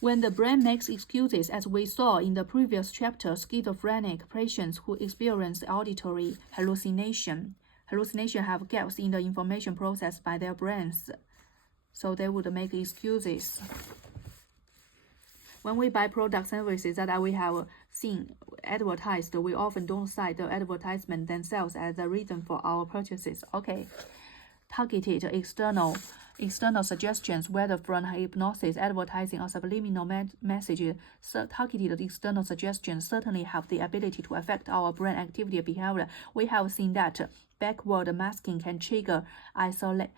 When the brain makes excuses, as we saw in the previous chapter, schizophrenic patients who experience auditory hallucination have gaps in the information processed by their brains, so they would make excuses. When we buy product services that we have seen advertised, we often don't cite the advertisement themselves as the reason for our purchases. Okay. Targeted external suggestions, whether from hypnosis, advertising, or subliminal messages. Targeted external suggestions certainly have the ability to affect our brain activity behavior. We have seen that backward masking can trigger isolated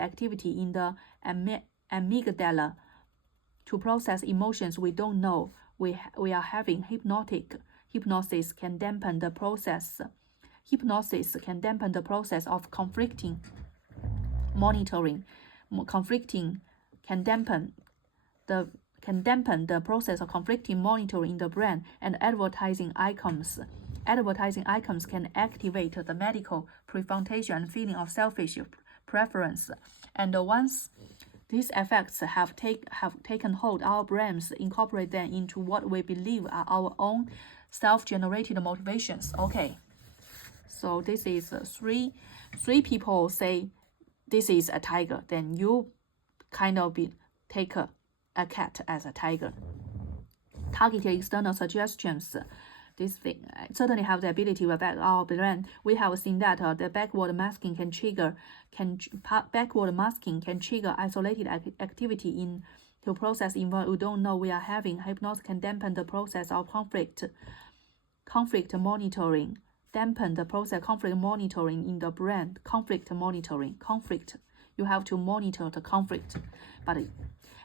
activity in the amygdala to process emotions we don't know we are having. Hypnosis can dampen the process. Hypnosis can dampen the process of conflicting monitoring. Can dampen the process of conflicting monitoring in the brain. And advertising icons can activate the medical prefrontation and feeling of selfish preference. And once these effects have taken hold, our brains incorporate them into what we believe are our own self-generated motivations. Okay. So this is three people say this is a tiger, then you kind of take a cat as a tiger. Targeted external suggestions, this thing certainly have the ability to affect our brain. We have seen that the backward masking can trigger isolated activity to process environment we don't know we are having. Hypnosis can dampen the process of conflict monitoring. Dampen the process conflict monitoring in the brain. Conflict, you have to monitor the conflict.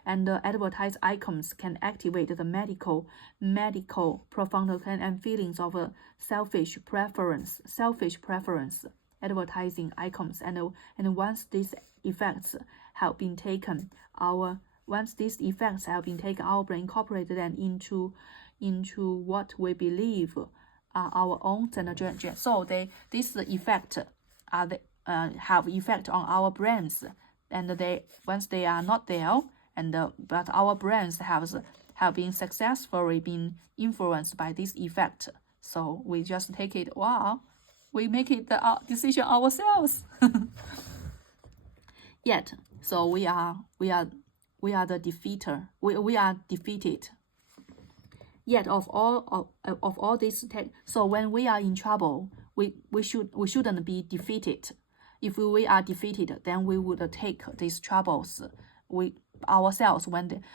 And the advertised icons can activate the medical prefrontation and feelings of a selfish preference. Advertising icons, and once these effects have been taken, our brain incorporated them into what we believe our own generation. So this effect have effect on our brains, and once they are not there, but our brains have been successfully been influenced by this effect. So we just take it. Wow, we make it the decision ourselves. Yet, so we are the defeater. We are defeated. Yet of all these so when we are in trouble, we shouldn't be defeated. If we are defeated, then we would take these troubles ourselves.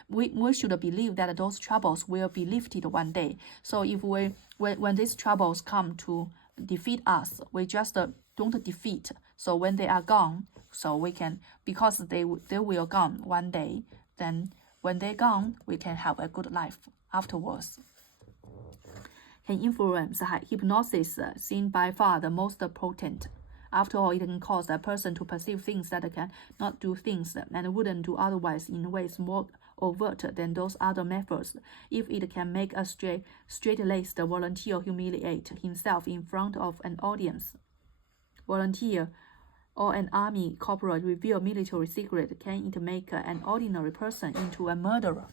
We should believe that those troubles will be lifted one day. So if when these troubles come to defeat us, we just don't defeat. So when they are gone, so we can, because they will gone one day, then when they're gone, we can have a good life afterwards. Can influence hypnosis, seen by far the most potent. After all, it can cause a person to perceive things that can not do things and wouldn't do otherwise in ways more overt than those other methods. If it can make a straight-laced volunteer humiliate himself in front of an audience, volunteer or an army corporal reveal military secret, can it make an ordinary person into a murderer?